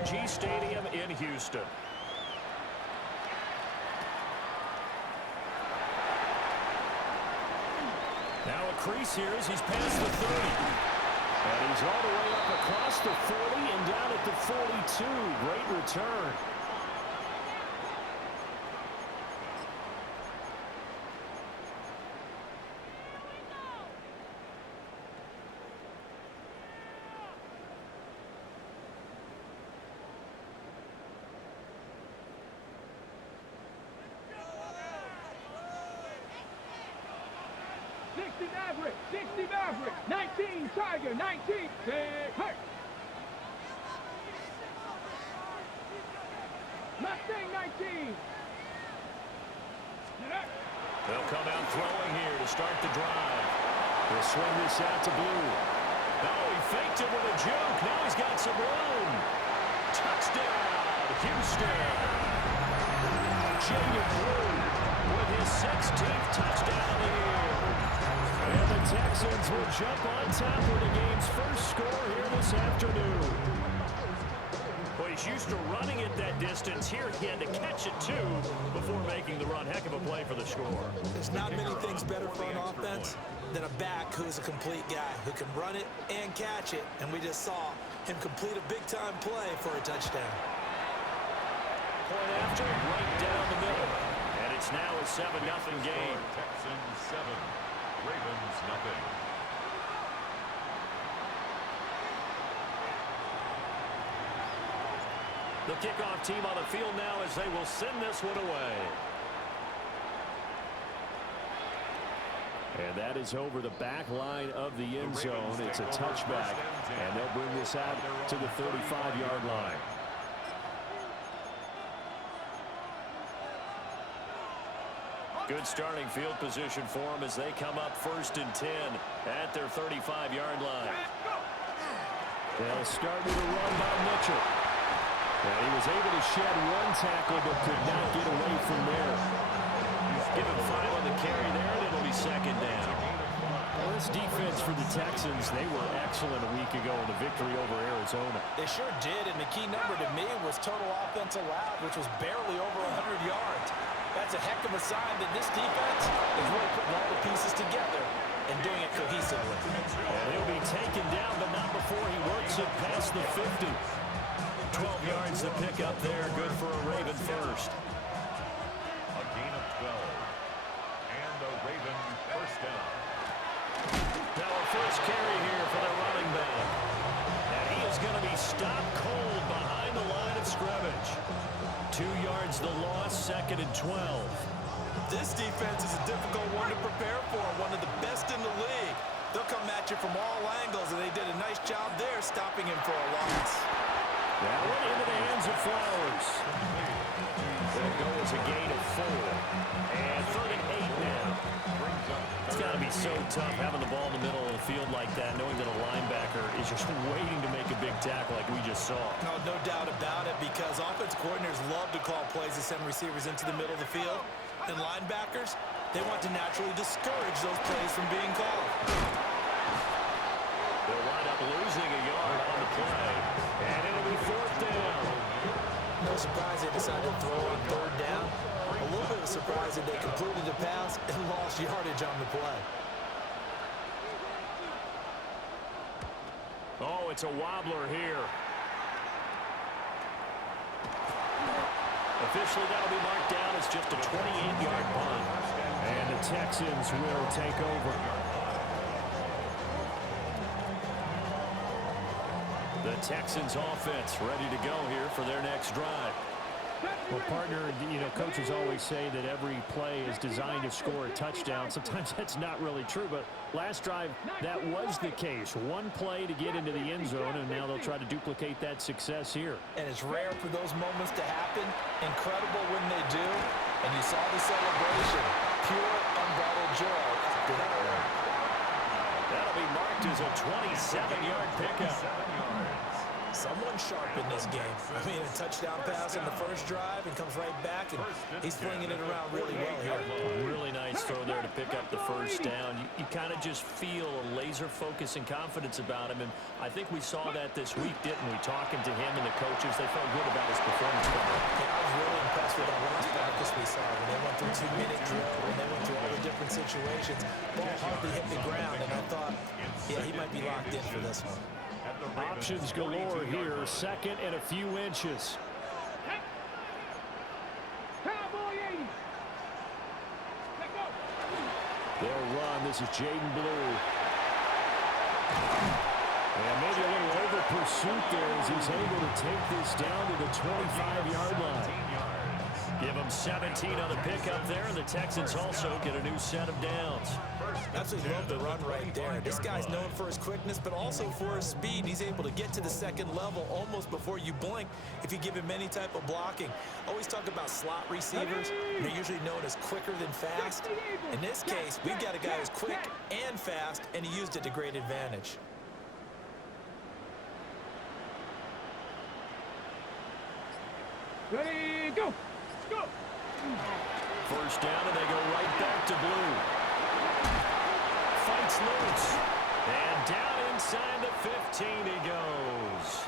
NRG Stadium in Houston. Now a crease here as he's past the 30. And he's all the way up across the 40 and down at the 42. Great return. Maverick, 60 Maverick, 19 Tiger, 19, hurt. Mustang 19. They'll come out throwing here to start the drive. They'll swing this out to Blue. Oh, he faked it with a juke. Now he's got some room. Touchdown, Houston. Junior Blue with his 16th touchdown of the year. And the Texans will jump on top of the game's first score here this afternoon. Well, he's used to running it that distance. Here he had to catch it, too, before making the run. Heck of a play for the score. There's not many things better for an offense than a back who's a complete guy who can run it and catch it. And we just saw him complete a big-time play for a touchdown. Point after, right down the middle. And it's now a 7-0 game. Texans 7, Ravens nothing. The kickoff team on the field now as they will send this one away. And that is over the back line of the end zone. It's a touchback, and they'll bring this out to the 35-yard line. Good starting field position for them as they come up 1st and 10 at their 35-yard line. They'll start with a run by Mitchell. And he was able to shed one tackle but could not get away from there. Give him 5 on the carry there, and it'll be 2nd down. Well, this defense for the Texans, they were excellent a week ago in the victory over Arizona. They sure did, and the key number to me was total offense allowed, which was barely over 100 yards. That's a heck of a sign that this defense is really putting all the pieces together and doing it cohesively. And he'll be taken down, but not before he works it past the 50. 12 yards to pick up there. Good for a Raven first. A gain of 12. And a Raven first down. Now a first carry here for the running back. And he is going to be stopped cold behind the line of scrimmage. 2 yards the loss, 2nd and 12. This defense is a difficult one to prepare for, one of the best in the league. They'll come at you from all angles, and they did a nice job there stopping him for a loss. That went into the hands of Flowers. They'll go as a gain of 4. And 3rd and 8 now. It's got to be so tough having the ball in the middle of the field like that, knowing that a linebacker is just waiting to make a big tackle like we just saw. No doubt about it, because offense coordinators love to call plays to send receivers into the middle of the field. And linebackers, they want to naturally discourage those plays from being called. They'll wind up losing a yard on the play. And it'll be 4th down. No surprise they decided to throw on 3rd down. A little bit of a surprise that they completed the pass and lost yardage on the play. Oh, it's a wobbler here. Officially, that'll be marked down as just a 28-yard punt. And the Texans will take over. The Texans offense ready to go here for their next drive. Well, partner, coaches always say that every play is designed to score a touchdown. Sometimes that's not really true, but last drive, that was the case. One play to get into the end zone, and now they'll try to duplicate that success here. And it's rare for those moments to happen. Incredible when they do. And you saw the celebration. Pure, unbridled joy after that one. That'll be marked as a 27-yard pickup. Someone sharp in this game. I mean, a touchdown pass on the first drive and comes right back, and he's flinging it around really well here. Really nice throw there to pick up the first down. You kind of just feel a laser focus and confidence about him, and I think we saw that this week, didn't we? Talking to him and the coaches, they felt good about his performance. Yeah, I was really impressed with that last practice we saw when they went through 2-minute drill, when they went through all the different situations. Ball hardly hit the ground, and I thought, yeah, he might be locked in for this one. Options galore here. Second and a few inches. Cowboy 80. Let's go. They'll run. This is Jaden Blue. And maybe a little over pursuit there as he's able to take this down to the 25-yard line. Give them 17 on the pickup there, and the Texans also get a new set of downs. Absolutely love the run right there. This guy's known for his quickness, but also for his speed. He's able to get to the second level almost before you blink if you give him any type of blocking. Always talk about slot receivers. They're usually known as quicker than fast. In this case, we've got a guy who's quick and fast, and he used it to great advantage. Ready, go. Go. First down, and they go right back to Blue. Fights loose. And down inside the 15 he goes.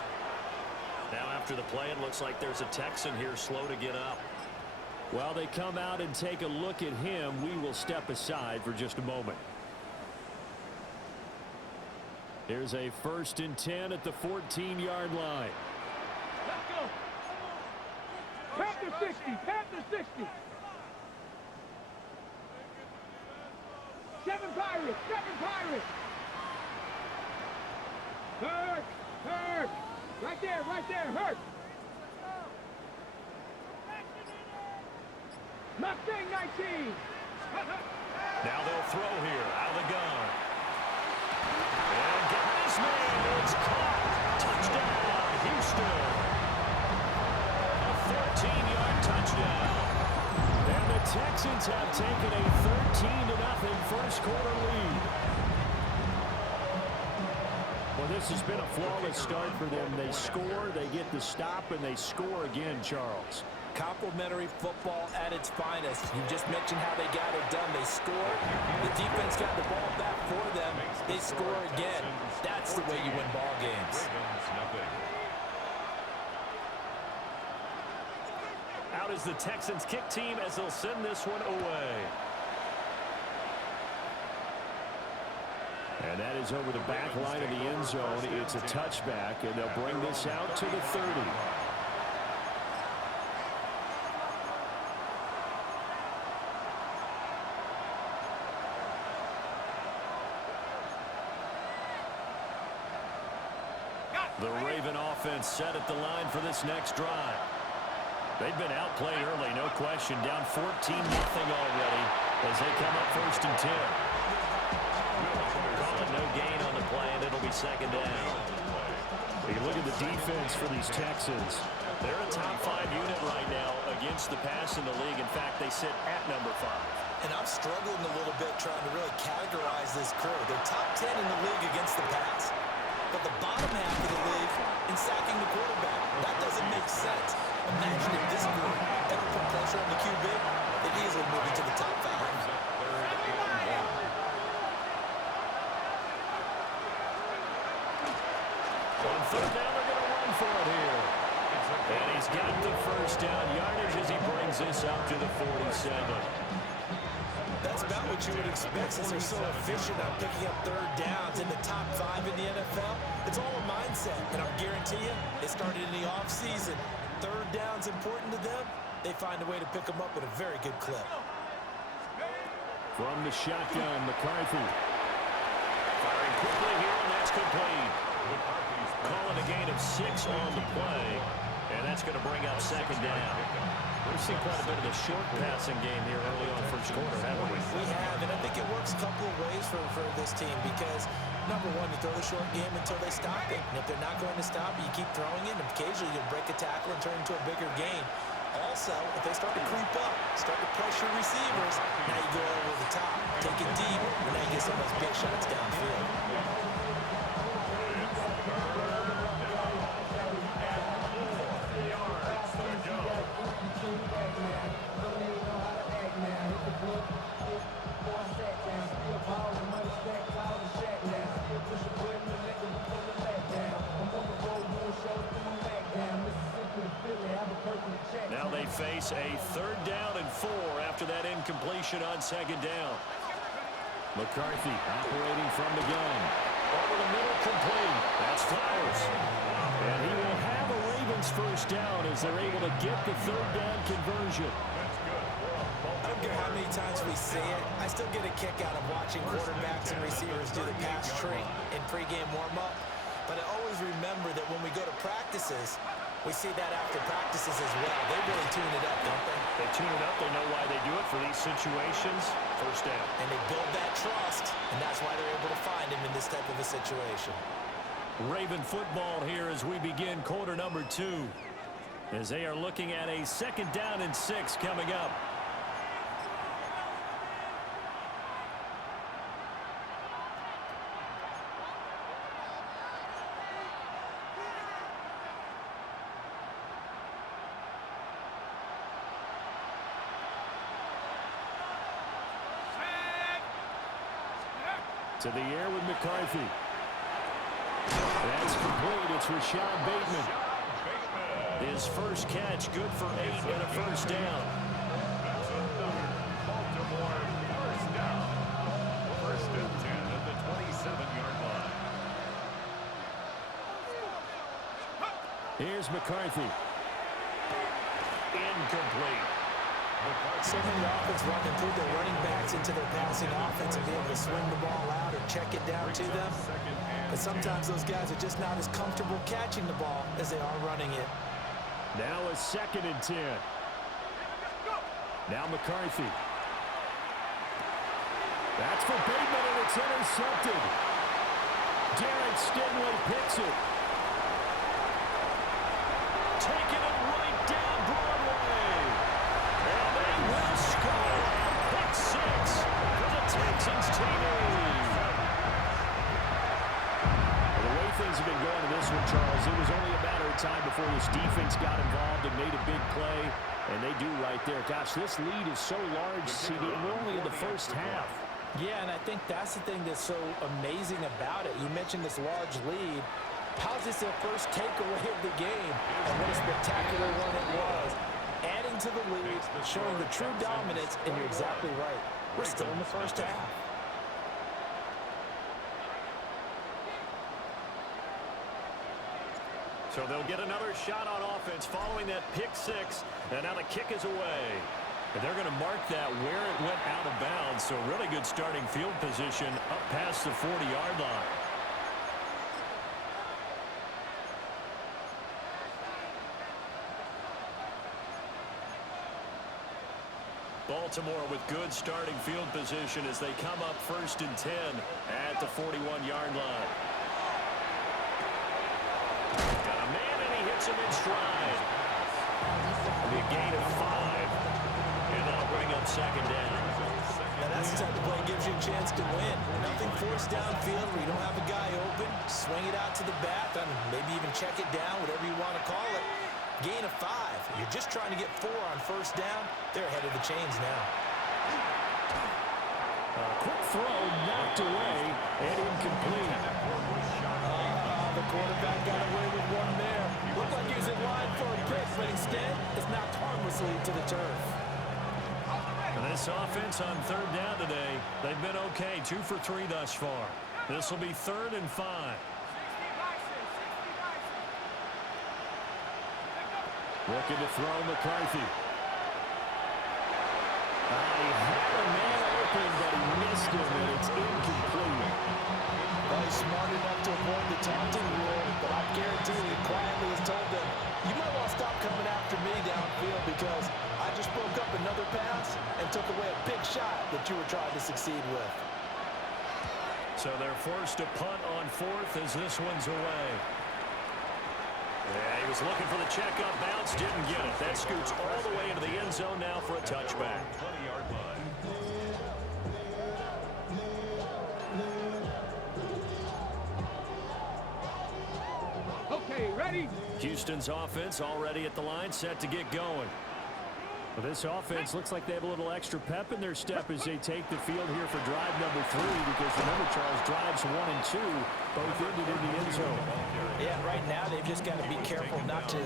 Now after the play, it looks like there's a Texan here slow to get up. While they come out and take a look at him, we will step aside for just a moment. Here's a 1st and 10 at the 14-yard line. Let's go. Panther 60. Panther 60. 7 Pirates. 7 Pirates. Hurt. Hurt. Right there. Right there. Hurt. Mustang 19. Now they'll throw here out of the gun. And got his man. It's caught. Touchdown, Houston. A 14-yard touchdown. And the Texans have taken a 13-0 first quarter lead. Well, this has been a flawless start for them. They score, they get the stop, and they score again, Charles. Complimentary football at its finest. You just mentioned how they got it done. They scored. The defense got the ball back for them. They score again. That's the way you win ball games. Out is the Texans kick team as they'll send this one away. And that is over the back line of the end zone. It's a touchback, and they'll bring this out to the 30. The Raven offense set at the line for this next drive. They've been outplayed early, no question. Down 14-0 already as they come up 1st and 10. Calling no gain on the play, and it'll be 2nd down. You look at the defense for these Texans. They're a top 5 unit right now against the pass in the league. In fact, they sit at number 5. And I'm struggling a little bit trying to really categorize this crew. They're top 10 in the league against the pass, but the bottom half of the league in sacking the quarterback. That doesn't make sense. Imagine if this group ever put pressure on the QB, they'd easily move into the top 5. On 3rd down, they're going to run for it here. And he's got the first down yardage as he brings this up to the 47. That's about what you would expect since they're so efficient on picking up 3rd downs in the top 5 in the NFL. It's all a mindset, and I'll guarantee you, it started in the offseason. 3rd down's important to them. They find a way to pick them up at a very good clip. From the shotgun, McCarthy. Firing quickly here, and that's complete. Calling a gain of 6 on the play, and that's going to bring up 2nd down. We've seen quite a bit of a short passing game here early on first quarter, haven't we? We have, and I think it works a couple of ways for this team because, number one, you throw the short game until they stop it. And if they're not going to stop it, you keep throwing it, and occasionally you'll break a tackle and turn into a bigger gain. Also, if they start to creep up, start to pressure receivers, now you go over the top, take it deep, and now you get some of those big shots downfield. they face a 3rd down and 4 after that incompletion on 2nd down. McCarthy operating from the gun. Over the middle, complete. That's Flowers. And he will have a Ravens 1st down as they're able to get the 3rd down conversion. I don't care how many times we see it. I still get a kick out of watching quarterbacks and receivers do the pass tree in pregame warm-up. But I always remember that when we go to practices, we see that after practices as well. They really tune it up, don't they? They tune it up. They know why they do it for these situations. 1st down. And they build that trust, and that's why they're able to find him in this type of a situation. Raven football here as we begin quarter number 2. As they are looking at a 2nd down and 6 coming up. To the air with McCarthy. That's complete. It's Rashad Bateman. His first catch, good for 8 and a 1st down. That's another Baltimore 1st down. 1st and 10 at the 27-yard line. Here's McCarthy. Incomplete. So many offense run include their running backs into their passing offense and be able to swing the ball out or check it down to them. But sometimes those guys are just not as comfortable catching the ball as they are running it. Now a 2nd and 10. Now McCarthy. That's for Bateman, and it's intercepted. Derek Stingley picks it. Taking it right down Broadway. And they will score. Pick 6 for the Texans team. The way things have been going in this one, Charles, it was only a matter of time before this defense got involved and made a big play, and they do right there. Gosh, this lead is so large, CD, and we're only in the 1st half. Yeah, and I think that's the thing that's so amazing about it. You mentioned this large lead. How's this their first takeaway of the game? And what a spectacular one it was. Adding to the lead, showing the true dominance, and you're exactly right. We're still in the 1st half. So they'll get another shot on offense following that pick 6, and now the kick is away. And they're going to mark that where it went out of bounds, so really good starting field position up past the 40-yard line. Baltimore with good starting field position as they come up 1st and 10 at the 41-yard line. Got a man, and he hits him in stride. The gain of 5. And that'll bring up 2nd down. Now that's the type of play that gives you a chance to win. Nothing forced downfield where you don't have a guy open. Swing it out to the back, and maybe even check it down, whatever you want to call it. Gain of 5. You're just trying to get 4 on 1st down. They're ahead of the chains now. A quick throw knocked away and incomplete. The quarterback got away with one there. Looked like he was in line for a pick, but instead it's knocked harmlessly to the turf. And this offense on 3rd down today, they've been okay. 2 for 3 thus far. This will be 3rd and 5. Looking to throw McCarthy. He had a man open, but he missed him, and it's incomplete. Well, he's smart enough to avoid the taunting rule, but I guarantee he quietly has told them, you might want to stop coming after me downfield because I just broke up another pass and took away a big shot that you were trying to succeed with. So they're forced to punt on 4th as this one's away. Yeah, he was looking for the checkup bounce, didn't get it. That scoots all the way into the end zone now for a touchback. 20-yard line. Okay, ready? Houston's offense already at the line, set to get going. Well, this offense looks like they have a little extra pep in their step as they take the field here for drive number 3, because remember, Charles, drives 1 and 2 both ended in the end zone. Yeah, right now they've just got to be careful not to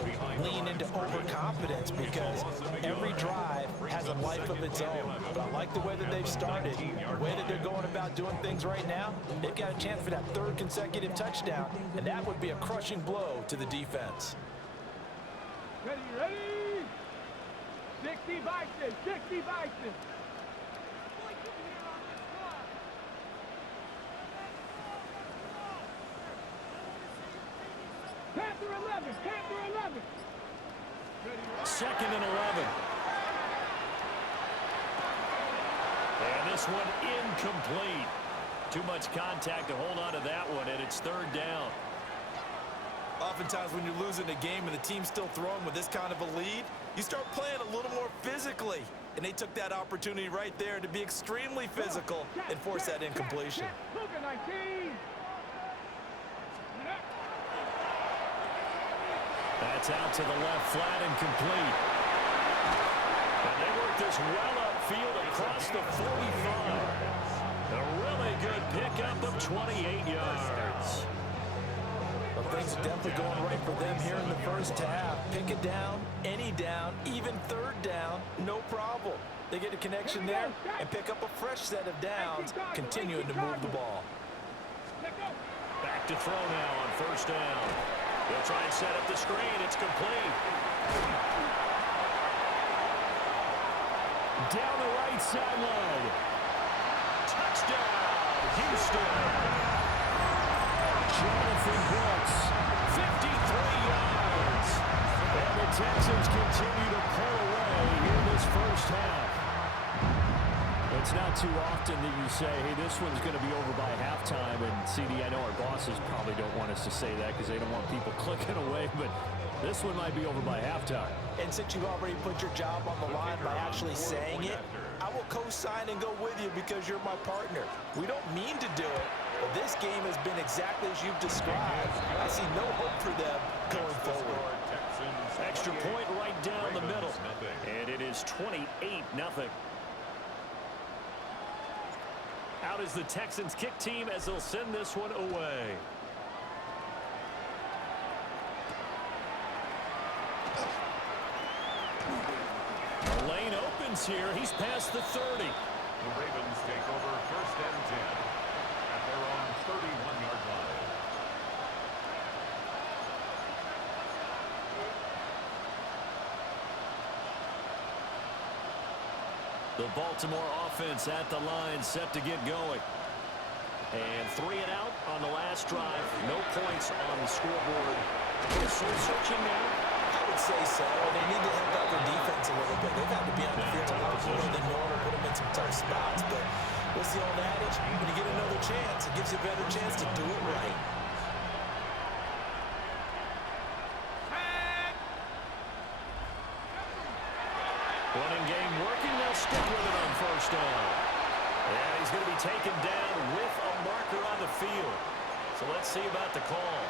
lean into overconfidence, because every drive has a life of its own. But I like the way that they've started, the way that they're going about doing things right now. They've got a chance for that 3rd consecutive touchdown, and that would be a crushing blow to the defense. Ready, ready. 60 Bison, 60 Bison. Panther 11, Panther 11. Second and 11. And this one incomplete. Too much contact to hold on to that one, and it's 3rd down. Oftentimes when you're losing a game and the team's still throwing with this kind of a lead, you start playing a little more physically. And they took that opportunity right there to be extremely physical and force that incompletion. That's out to the left, flat and complete. And they work this well upfield across the 45. A really good pickup of 28 yards. Well, things are definitely going right for them here in the first half. Pick it down, any down, even 3rd down, no problem. They get a connection there and pick up a fresh set of downs, continuing to move the ball. Back to throw now on 1st down. They'll try and set up the screen. It's complete. Down the right sideline. Touchdown, Houston. Jonathan Brooks, 53 yards. And the Texans continue to pull away in this first half. It's not too often that you say, hey, this one's going to be over by halftime. And, CD, I know our bosses probably don't want us to say that because they don't want people clicking away. But this one might be over by halftime. And since you've already put your job on the line by actually saying it, I will co-sign and go with you because you're my partner. We don't mean to do it, but this game has been exactly as you've described. I see no hope for them going forward. Extra point right down the middle. And it is 28-0. Out is the Texans kick team as they'll send this one away. The lane opens here. He's past the 30. The Ravens take over 1st and 10 at their own 31-yard line. The Baltimore offense at the line, set to get going. And 3 and out on the last drive. No points on the scoreboard. Soul searching now. I would say so. They need to help out their defense a little bit. They've had to be on the field a lot more than normal, put them in some tough spots. But what's the old adage? When you get another chance, it gives you a better chance to do it right. Running game working. They'll stick with it on 1st down. And he's going to be taken down with a marker on the field. So let's see about the call.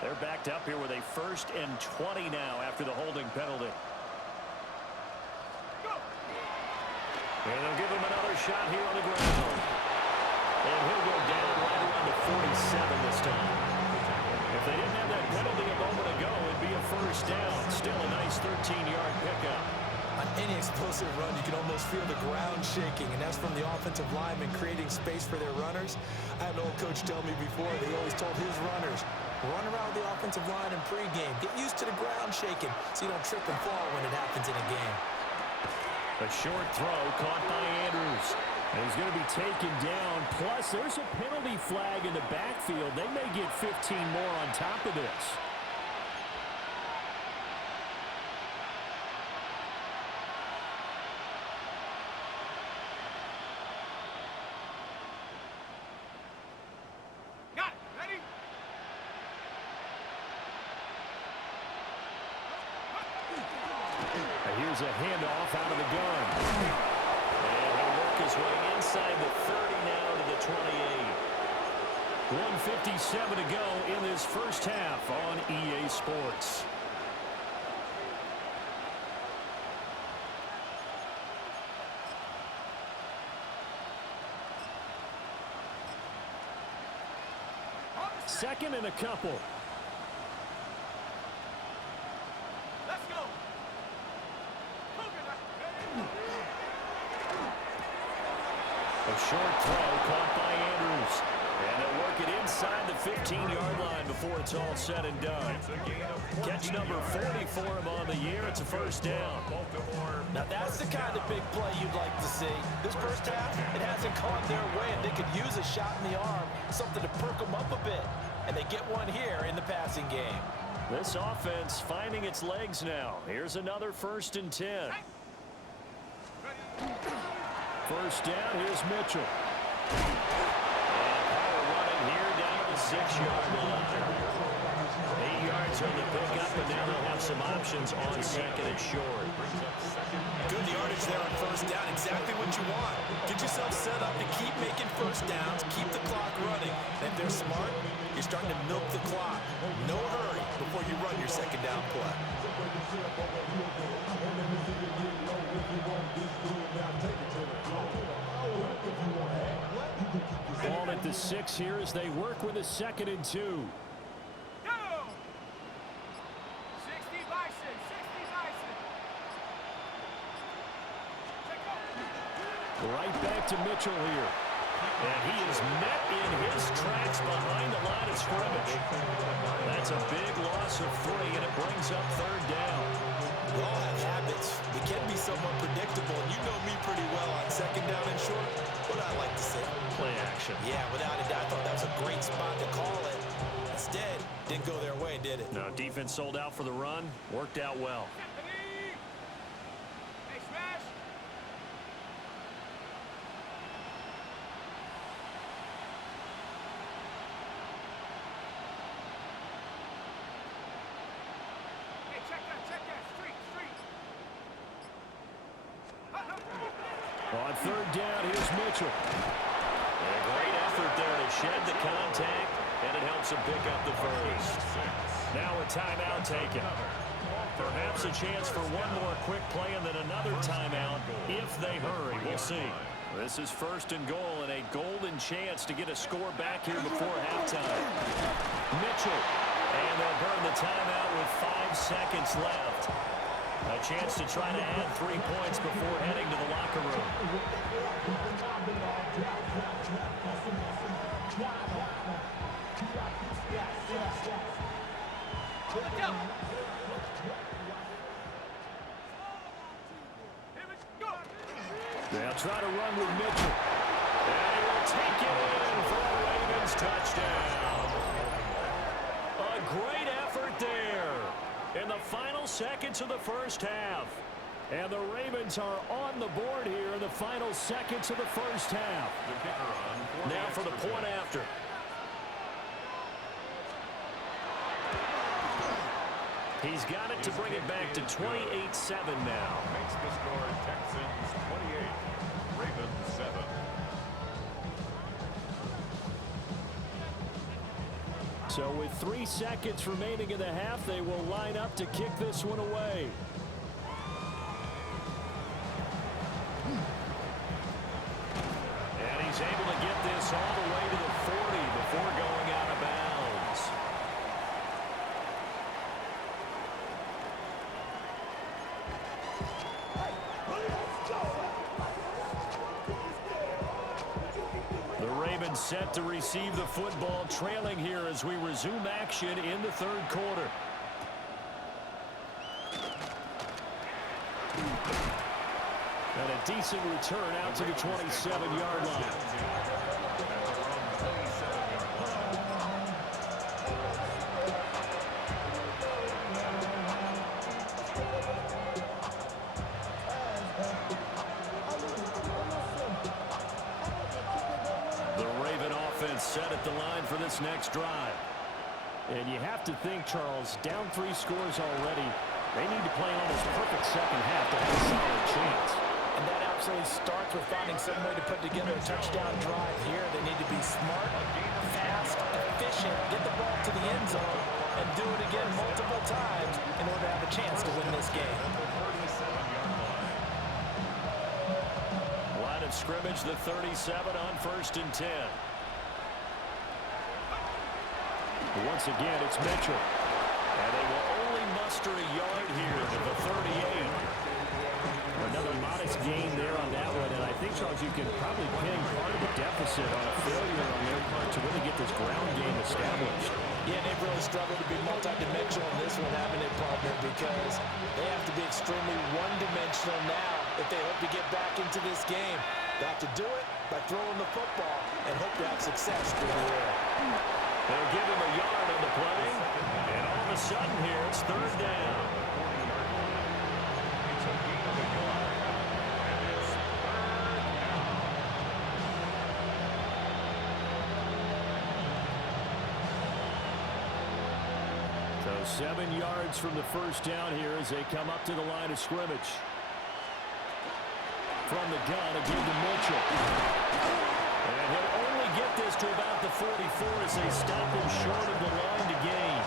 They're backed up here with a 1st and 20 now after the holding penalty. And they'll give him another shot here on the ground. And he'll go down right around the 47 this time. If they didn't have that penalty a moment ago, it'd be a 1st down. Still a nice 13-yard pickup. On any explosive run, you can almost feel the ground shaking, and that's from the offensive linemen creating space for their runners. I had an old coach tell me before, they always told his runners, run around the offensive line in pregame. Get used to the ground shaking so you don't trip and fall when it happens in a game. A short throw caught by Andrews. And he's going to be taken down. Plus, there's a penalty flag in the backfield. They may get 15 more on top of this. Got it. Ready? And here's a handoff out of the gun. And he'll work his way inside the 30 now to the 28. 1:57 to go in this first half on EA Sports. Second and a couple. Let's go. A short throw caught by Andrews. And they'll work it inside the 15-yard line before it's all said and done. Catch number 40 for him on the year. It's a first down. Now that's the kind of big play you'd like to see. This first half, it hasn't gone their way, and they could use a shot in the arm, something to perk them up a bit. And they get one here in the passing game. This offense finding its legs now. Here's another 1st and 10. First down, here's Mitchell. And power running here down to the 6-yard line. 8 yards on the pickup, and now they'll have some options on 2nd and short. Good yardage there on first down. Exactly what you want. Get yourself set up to keep making first downs, keep the clock running. And if they're smart, you're starting to milk the clock. No hurry before you run your 2nd down play. Ball at the 6 here as they work with a 2nd and 2. Go. 60 Bison. 60 Bison. Right back to Mitchell here. And he is met in his tracks behind the line of scrimmage. That's a big loss of 3, and it brings up 3rd down. We all have habits. We can be somewhat predictable, and you know me pretty well on 2nd down and short. What I like to say. Play action. Yeah, without a doubt, I thought that was a great spot to call it. Instead, didn't go their way, did it? No, defense sold out for the run. Worked out well. Hey, smash. Hey, check that. Street. On 3rd down, here's Mitchell. And a great effort there to shed the contact, and it helps him pick up the first. Now a timeout taken. Perhaps a chance for one more quick play and then another timeout if they hurry. We'll see. This is 1st and goal and a golden chance to get a score back here before halftime. Mitchell. And they'll burn the timeout with 5 seconds left. A chance to try to add 3 points before heading to the locker room. They'll try to run with Mitchell. And he will take it in for a Ravens touchdown. A great effort there in the final seconds of the first half. And the Ravens are on the board here in the final seconds of the first half. Now for the point after. He's got it to bring it back to 28-7 now. Makes the score Texans 28, Ravens 7. So with 3 seconds remaining in the half, they will line up to kick this one away. And he's able to get this all the way to the 40 before going out of bounds. The Ravens set to receive the football, trailing here as we resume action in the 3rd quarter. And a decent return out to the 27-yard line. The Raven offense set at the line for this next drive. And you have to think, Charles, down 3 scores already. They need to play almost perfect second half to have a solid chance. And that absolutely always starts with finding some way to put together a touchdown drive. Here, they need to be smart, fast, efficient, get the ball to the end zone, and do it again multiple times in order to have a chance to win this game. Line of scrimmage, the 37 on 1st and 10. Once again, it's Mitchell. And they will only muster a yard here to the 38. Another modest gain there on that one. And I think, Charles, you can probably pin part of the deficit on a failure on their part to really get this ground game established. Yeah, they've really struggled to be multidimensional in this one, haven't they, partner? Because they have to be extremely one-dimensional now if they hope to get back into this game. They have to do it by throwing the football and hope to have success through the air. They'll give him a yard on the play. And all of a sudden here, it's 3rd down. It's a gain of a yard. And it's 3rd down. So 7 yards from the 1st down here as they come up to the line of scrimmage. From the gun, again to Mitchell. And he'll only get this to about the 44 as they stop him short of the line to gain.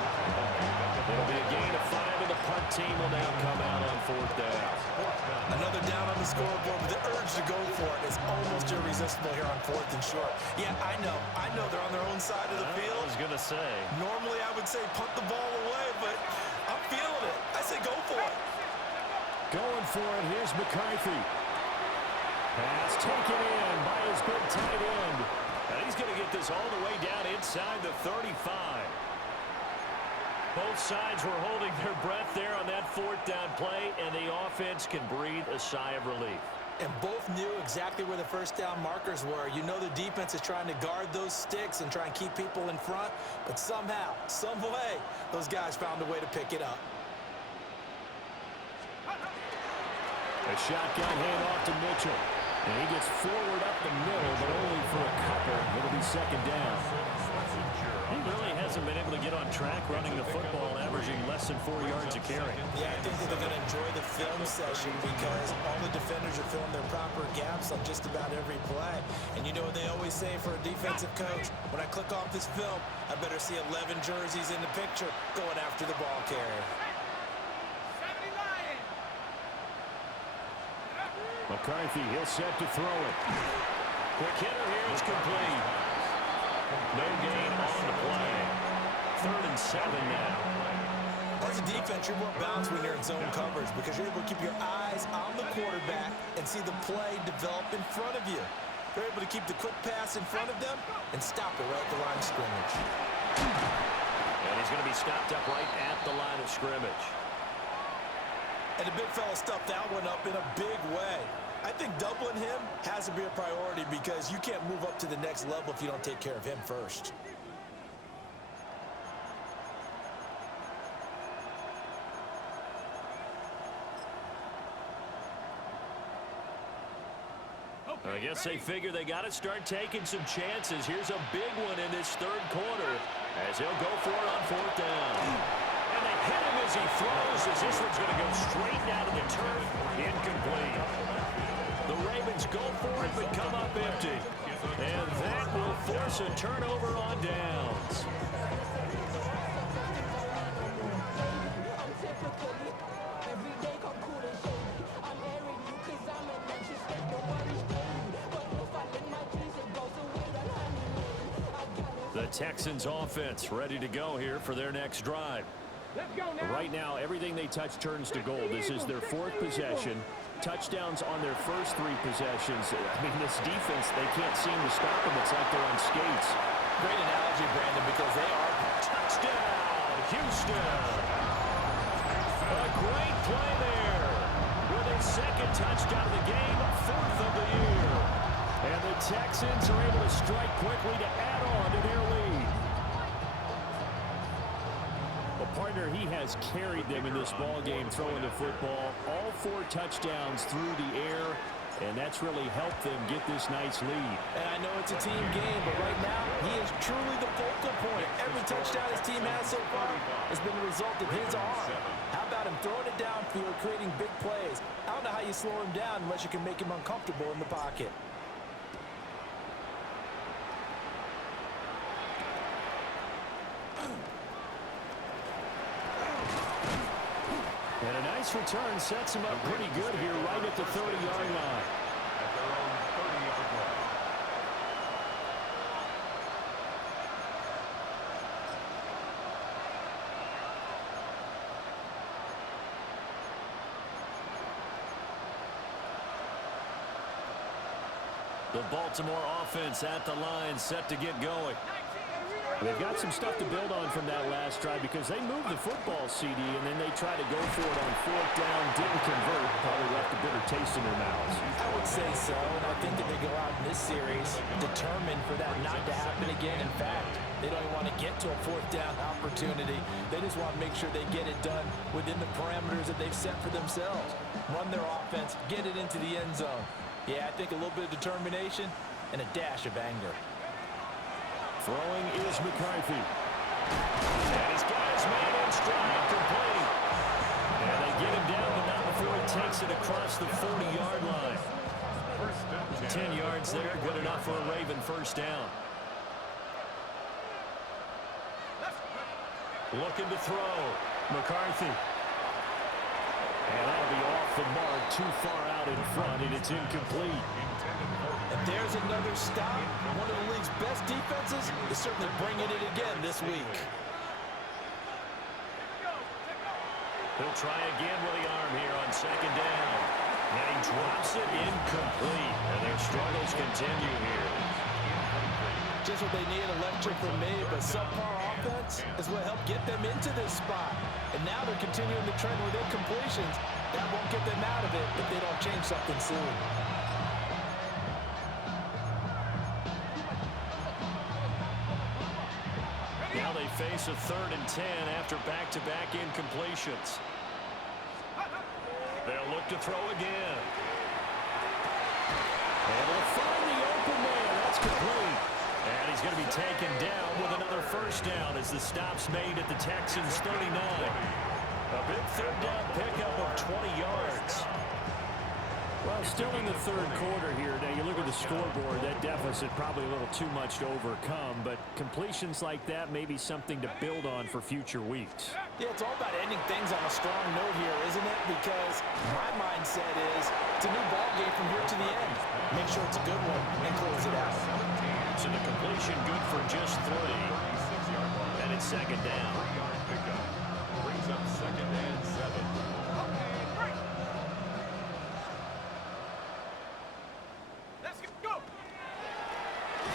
It'll be a gain of 5, and the punt team will now come out on 4th down. Another down on the scoreboard, but the urge to go for it is almost irresistible here on 4th and short. Yeah, I know they're on their own side of the field. I was going to say. Normally I would say punt the ball away, but I'm feeling it. I say go for it. Going for it, here's McCarthy. Pass taken in by his big tight end. And he's going to get this all the way down inside the 35. Both sides were holding their breath there on that 4th down play, and the offense can breathe a sigh of relief. And both knew exactly where the 1st down markers were. You know the defense is trying to guard those sticks and try and keep people in front, but somehow, some way, those guys found a way to pick it up. A shotgun handoff to Mitchell. And he gets forward up the middle, but only for a couple. It'll be 2nd down. He really hasn't been able to get on track running the football, averaging less than 4 yards a carry. Yeah, I think that they're going to enjoy the film session because all the defenders are filling their proper gaps on just about every play. And you know what they always say for a defensive coach? When I click off this film, I better see 11 jerseys in the picture going after the ball carrier. McCarthy, he'll set to throw it. Quick hitter here, it's complete. No gain on the play. 3rd and 7 now. As a defense, you're more balanced when you're in zone coverage because you're able to keep your eyes on the quarterback and see the play develop in front of you. They're able to keep the quick pass in front of them and stop it right at the line of scrimmage. And he's going to be stopped up right at the line of scrimmage. And the big fella stuffed that one up in a big way. I think doubling him has to be a priority because you can't move up to the next level if you don't take care of him first. I guess they figure they got to start taking some chances. Here's a big one in this 3rd quarter as he'll go for it on 4th down. And they hit him as he throws as this one's going to go straight down to the turf. Incomplete. The Ravens go for it but come up empty. And that will force a turnover on downs. The Texans offense ready to go here for their next drive. Let's go now. Right now, everything they touch turns to gold. This is their 4th possession. Touchdowns on their first 3 possessions. I mean, this defense, they can't seem to stop them. It's like they're on skates. Great analogy, Brandon, because they are. Touchdown, Houston. A great play there. With a 2nd touchdown of the game, 4th of the year. And the Texans are able to strike quickly to add on to their lead. A partner, he has carried them in this ball game throwing the football. All 4 touchdowns through the air. And that's really helped them get this nice lead. And I know it's a team game, but right now, he is truly the focal point. Every touchdown his team has so far has been the result of his arm. How about him throwing it downfield, creating big plays? I don't know how you slow him down unless you can make him uncomfortable in the pocket. And a nice return sets him up pretty good here right at the 30-yard line. At their own 30-yard line. The Baltimore offense at the line, set to get going. They've got some stuff to build on from that last drive because they moved the football, CD, and then they tried to go for it on fourth down, didn't convert, probably left a bitter taste in their mouths. I would say so, and I think that they go out in this series determined for that not to happen again. In fact, they don't even want to get to a fourth down opportunity. They just want to make sure they get it done within the parameters that they've set for themselves. Run their offense, get it into the end zone. Yeah, I think a little bit of determination and a dash of anger. Throwing is McCarthy. And he's got his man in stride, complete. And they get him down, but not before he takes it across the 40-yard line. 10 yards there, good enough for a Raven first down. Looking to throw. McCarthy. And that'll be off the mark, too far out in front, and it's incomplete. And there's another stop. One of the league's best defenses is certainly bringing it again this week. He'll try again with the arm here on second down. And he drops it incomplete. And their struggles continue here. Just what they need, a lecture from me, but subpar offense is what helped get them into this spot. And now they're continuing the trend with incompletions. That won't get them out of it if they don't change something soon. Now they face a 3rd and 10 after back-to-back incompletions. They'll look to throw again. And they'll find the open man. That's complete. And he's going to be taken down with another first down as the stop's made at the Texans' 39. A big 3rd down pickup of 20 yards. Well, still in the 3rd quarter here. Now, you look at the scoreboard, that deficit probably a little too much to overcome, but completions like that may be something to build on for future weeks. Yeah, it's all about ending things on a strong note here, isn't it? Because my mindset is it's a new ball game from here to the end. Make sure it's a good one and close it out. So the completion good for just 3. And it's second down. 3-yard pickup. Brings up second and 7.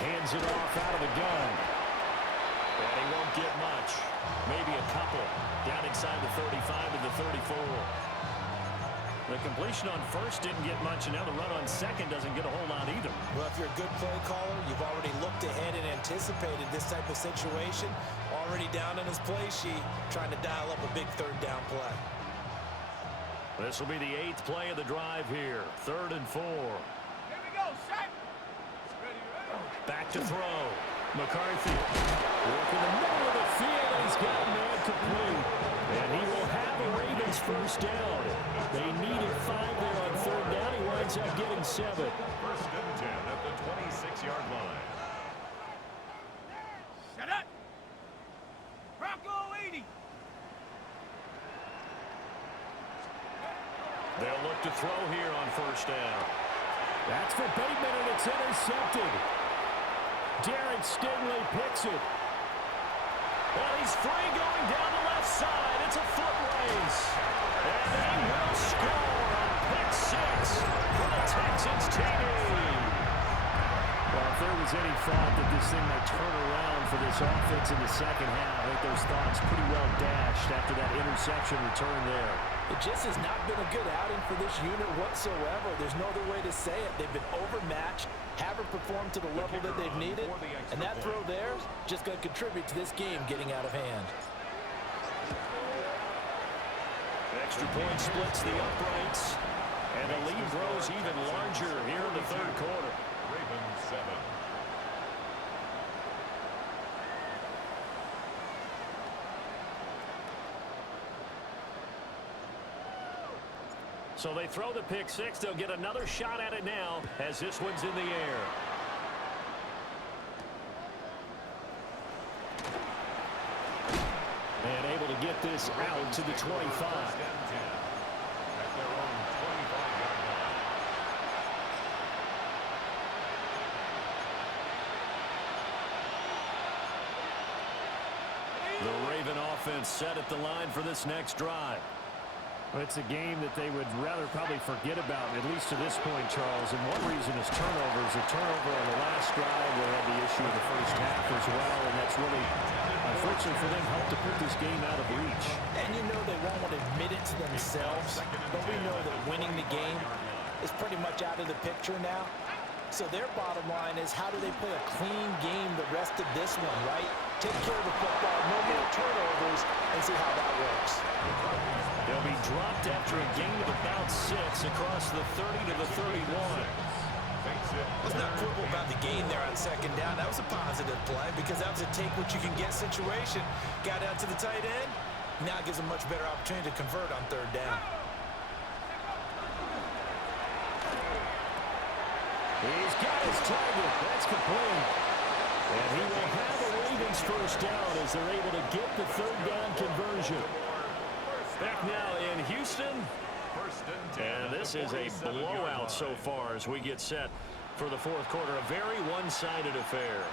Hands it off out of the gun. And he won't get much. Maybe a couple. Down inside the 35 to the 34. The completion on first didn't get much, and now the run on second doesn't get a whole lot either. Well, if you're a good play caller, you've already looked ahead and anticipated this type of situation. Already down in his play sheet, trying to dial up a big 3rd down play. This will be the 8th play of the drive here. 3rd and 4. Here we go, set. Back to throw. McCarthy. Working the middle of the field. He's got a man complete. And he will have a Ravens first down. They needed 5 there on 3rd down. He winds up getting 7. 1st and 10 at the 26-yard line. Shut up. Bronco 80. They'll look to throw here on first down. That's for Bateman, and it's intercepted. Derek Stingley picks it. Well, he's free going down the left side. It's a foot race. And they will score on pick 6 for the Texans TD. Well, if there was any thought that this thing might turn around for this offense in the second half, I think those thoughts pretty well dashed after that interception return there. It just has not been a good outing for this unit whatsoever. There's no other way to say it. They've been overmatched, haven't performed to the level that they've needed, and that throw there is just going to contribute to this game getting out of hand. Extra point splits the uprights, and the lead grows even larger So they throw the pick six. They'll get another shot at it now as this one's in the air. And able to get this out to the 25. The Raven offense set at the line for this next drive. Well, it's a game that they would rather probably forget about, at least to this point, Charles. And one reason is turnovers. A turnover on the last drive, they had the issue in the first half as well, and that's really, unfortunately for them, helped to put this game out of reach. And you know they won't admit it to themselves, but we know that winning the game is pretty much out of the picture now. So their bottom line is, how do they play a clean game the rest of this one, right? Take care of the football, no more turnovers, and see how that works. They'll be dropped after a gain of about 6 across the 30 to the 31. Let's not quibble about the gain there on second down. That was a positive play because that was a take-what-you-can-get situation. Got out to the tight end. Now it gives a much better opportunity to convert on third down. He's got his target. That's complete. And he will have a Ravens first down as they're able to get the third down conversion. Back now in Houston. And this is a blowout so far as we get set for the fourth quarter. A very one-sided affair.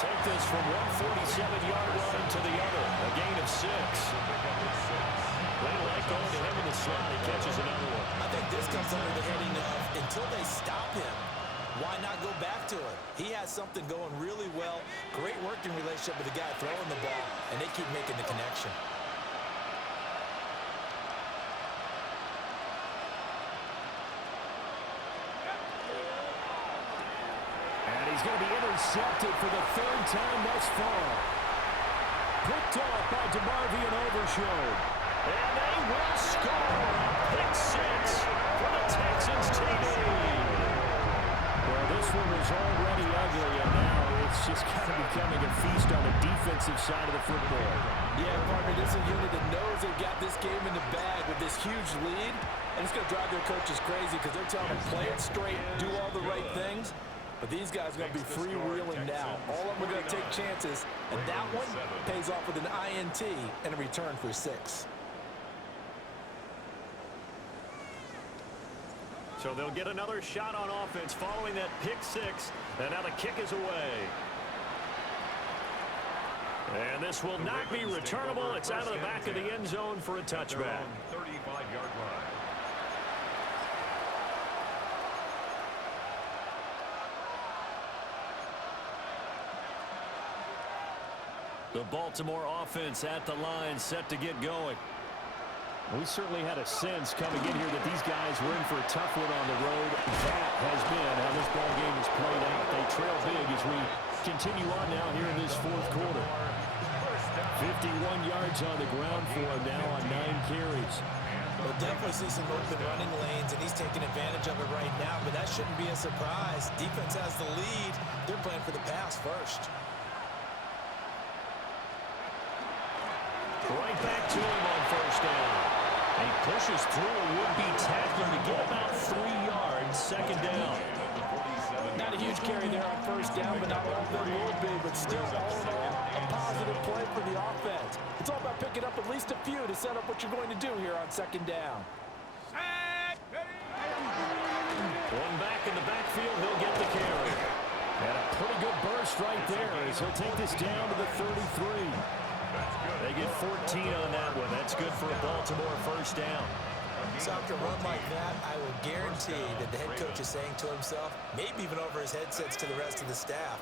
Take this from 147-yard line to the other. A gain of 6. They like going to him in the slot. He catches another one. I think this comes under the heading of, until they stop him, why not go back to it? He has something going really well. Great working relationship with the guy throwing the ball, and they keep making the connection. He's going to be intercepted for the third time thus far. Picked off by DeMarvion Overshown. And they will score. Pick 6 for the Texans TD. Well, this one was already ugly, and now it's just kind of becoming a feast on the defensive side of the football. Yeah, partner, this is a unit that knows they've got this game in the bag with this huge lead. And it's going to drive their coaches crazy because they're telling them play it straight, do all the right things. But these guys are going to be freewheeling now. All of them are going to take chances, and that one pays off with an INT and a return for 6. So they'll get another shot on offense following that pick 6, and now the kick is away. And this will not be returnable. It's out of the back of the end zone for a touchback. 35-yard line. The Baltimore offense at the line, set to get going. We certainly had a sense coming in here that these guys were in for a tough one on the road. That has been how this ball game is played out. They trail big as we continue on now here in this fourth quarter. 51 yards on the ground for him now on 9 carries. We'll definitely see some open running lanes, and he's taking advantage of it right now, but that shouldn't be a surprise. Defense has the lead. They're playing for the pass first. Right back to him on first down. He pushes through a would-be tackler to get about 3 yards, second down. Not a huge carry there on first down, but not all of them will be, but still all in all, a positive play for the offense. It's all about picking up at least a few to set up what you're going to do here on second down. One back in the backfield, he'll get the carry. And a pretty good burst right there as he'll take this down to the 33. They get 14 on that one. That's good for a Baltimore first down. So after a run like that, I will guarantee that the head coach is saying to himself, maybe even over his headsets to the rest of the staff,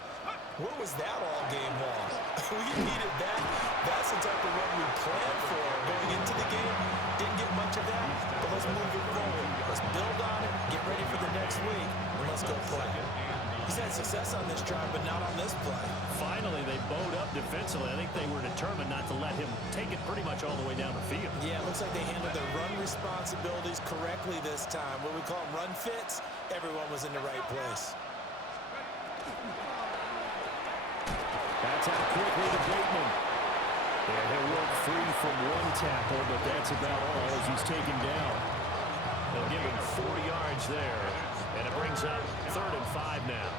what was that all game long? We needed that. That's the type of run we planned for going into the game. Didn't get much of that, but let's move it forward. Let's build on it, get ready for the next week, and let's go play. He's had success on this drive, but not on this play. Finally, they both defensively. I think they were determined not to let him take it pretty much all the way down the field. Yeah, it looks like they handled their run responsibilities correctly this time. What we call them run fits, everyone was in the right place. That's out quickly to Bateman. And he'll work free from one tackle, but that's about all as he's taken down. They'll give him 4 yards there, and it brings up 3rd and 5 now.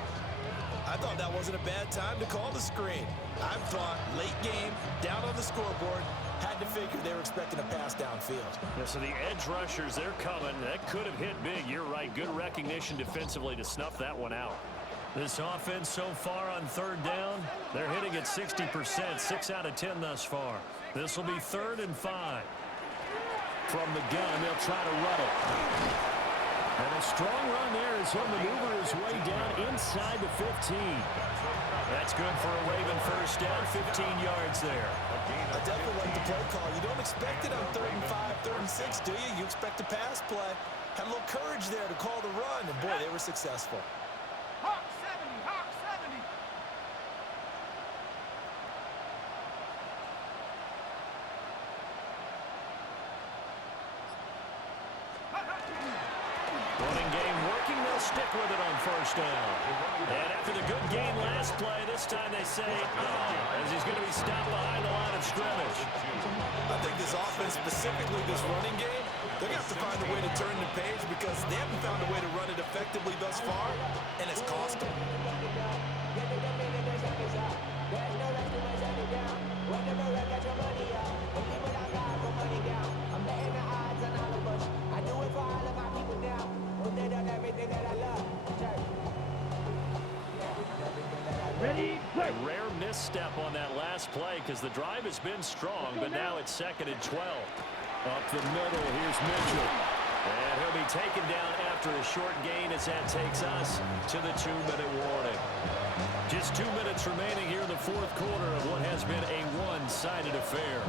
I thought that wasn't a bad time to call the screen. I thought late game, down on the scoreboard, had to figure they were expecting a pass downfield. Yeah, so the edge rushers, they're coming. That could have hit big. You're right. Good recognition defensively to snuff that one out. This offense so far on 3rd down, they're hitting at 60%, 6 out of 10 thus far. This will be 3rd and 5. From the gun, they'll try to run it. And a strong run there as he'll maneuver his way down inside the 15. That's good for a Raven first down, 15 yards there. I definitely like the play call. You don't expect it on 3rd and 5, 3rd and 6, do you? You expect a pass play. Had a little courage there to call the run, and boy, they were successful. Hawk 70, Hawk 70. Running game working, they'll stick with it on first down. And after the good gain last play, this time they say no, as he's going to be stopped behind the line of scrimmage. I think this offense, specifically this running game, they're going to have to find a way to turn the page because they haven't found a way to run it effectively thus far, and it's cost them. Ready, play. A rare misstep on that last play because the drive has been strong, but now it's 2nd and 12. Up the middle, here's Mitchell. And he'll be taken down after a short gain as that takes us to the 2-minute warning. Just 2 minutes remaining here in the 4th quarter of what has been a one-sided affair.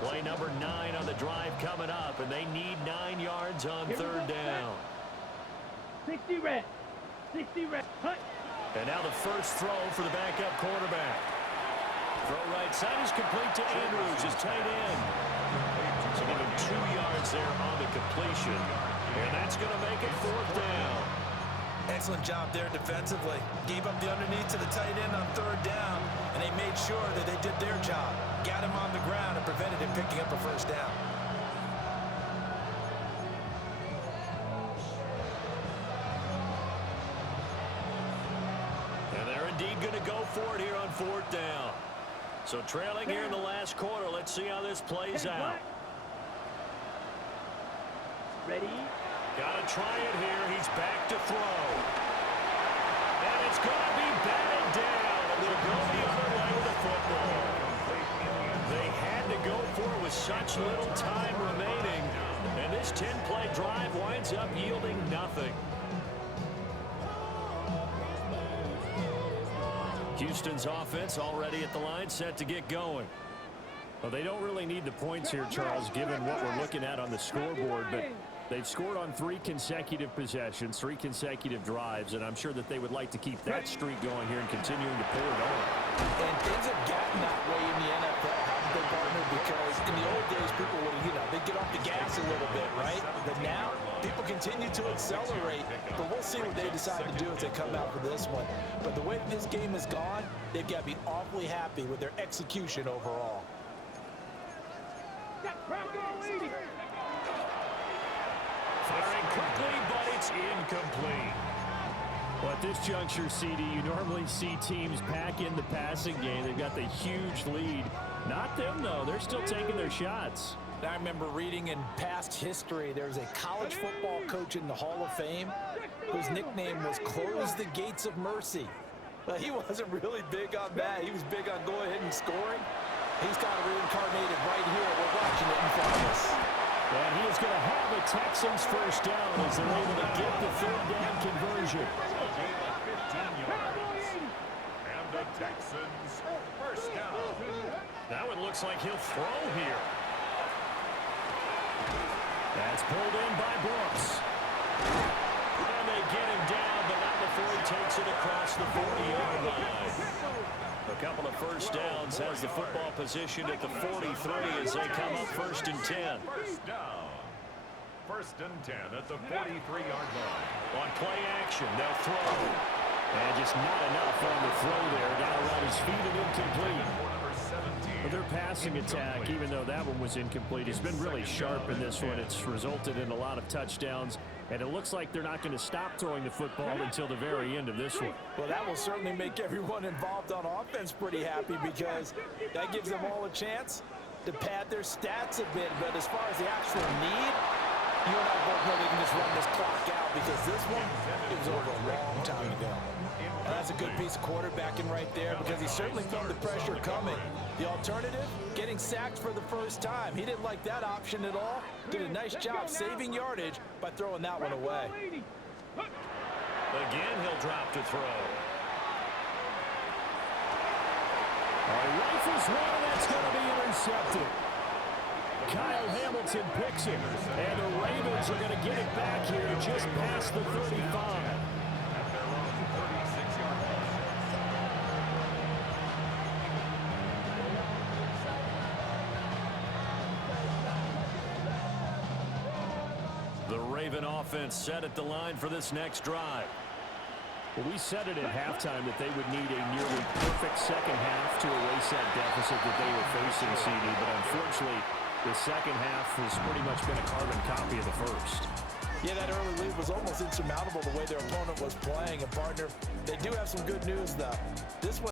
Play number 9 on the drive coming up, and they need 9 yards on 3rd down. 60 red. 60 red. Hunt. And now the first throw for the backup quarterback. Throw right side is complete to Andrews, his tight end. So give him 2 yards there on the completion. And that's going to make it 4th down. Excellent job there defensively. Gave up the underneath to the tight end on 3rd down, and they made sure that they did their job. Got him on the ground and prevented him picking up a first down. And they're indeed going to go for it here on 4th down. So trailing here in the last quarter. Let's see how this plays out. Ready. Got to try it here. He's back to throw. And it's going to be batted down. And they'll go the other way with the football. They had to go for it with such little time remaining. And this 10-play drive winds up yielding nothing. Houston's offense already at the line, set to get going. Well, they don't really need the points here, Charles, given what we're looking at on the scoreboard, but they've scored on 3 consecutive possessions, 3 consecutive drives, and I'm sure that they would like to keep that streak going here and continuing to pour it on. And things have gotten that way in the NFL, haven't they, partner? Because in the old days, people would, they'd get off the gas a little bit, right? But now, people continue to accelerate, but we'll see what they decide to do as they come out for this one. But the way this game has gone, they've got to be awfully happy with their execution overall. Bronco 80. Firing quickly, but it's incomplete. Well, at this juncture, CD, you normally see teams pack in the passing game. They've got the huge lead. Not them, though. They're still taking their shots. I remember reading in past history, there was a college football coach in the Hall of Fame whose nickname was Close the Gates of Mercy. Well, he wasn't really big on that. He was big on go ahead and scoring. He's got it reincarnated right here. We're watching it in front of us. And he is going to have a Texans first down as they're able to get the 3rd down conversion. 15 yards. And the Texans first down. looks like he'll throw here. That's pulled in by Brooks. And they get him down, but not before he takes it across the 40-yard line. A couple of first downs, has the football position at the 43 as they come up 1st and 10. First down. 1st and 10 at the 43-yard line. On play action, they'll throw. And just not enough on the throw there. Down around his feet and incomplete. But their passing attack, even though that one was incomplete, has been really sharp in this one. It's resulted in a lot of touchdowns. And it looks like they're not going to stop throwing the football until the very end of this one. Well, that will certainly make everyone involved on offense pretty happy because that gives them all a chance to pad their stats a bit. But as far as the actual need, you and I both know they can just run this clock out because this one, it was over a long time ago. And that's a good piece of quarterbacking right there because he certainly felt the pressure coming. The alternative, getting sacked for the first time. He didn't like that option at all. Did a nice job saving yardage by throwing that one away. Again, he'll drop to throw. Rifles one, that's going to be intercepted. Kyle Hamilton picks it, and the Ravens are going to get it back here just past the 35. The Raven offense set at the line for this next drive. Well, we said it at halftime that they would need a nearly perfect second half to erase that deficit that they were facing, CD, but unfortunately, the second half has pretty much been a carbon copy of the first. Yeah, that early lead was almost insurmountable the way their opponent was playing. And, partner, they do have some good news, though. This one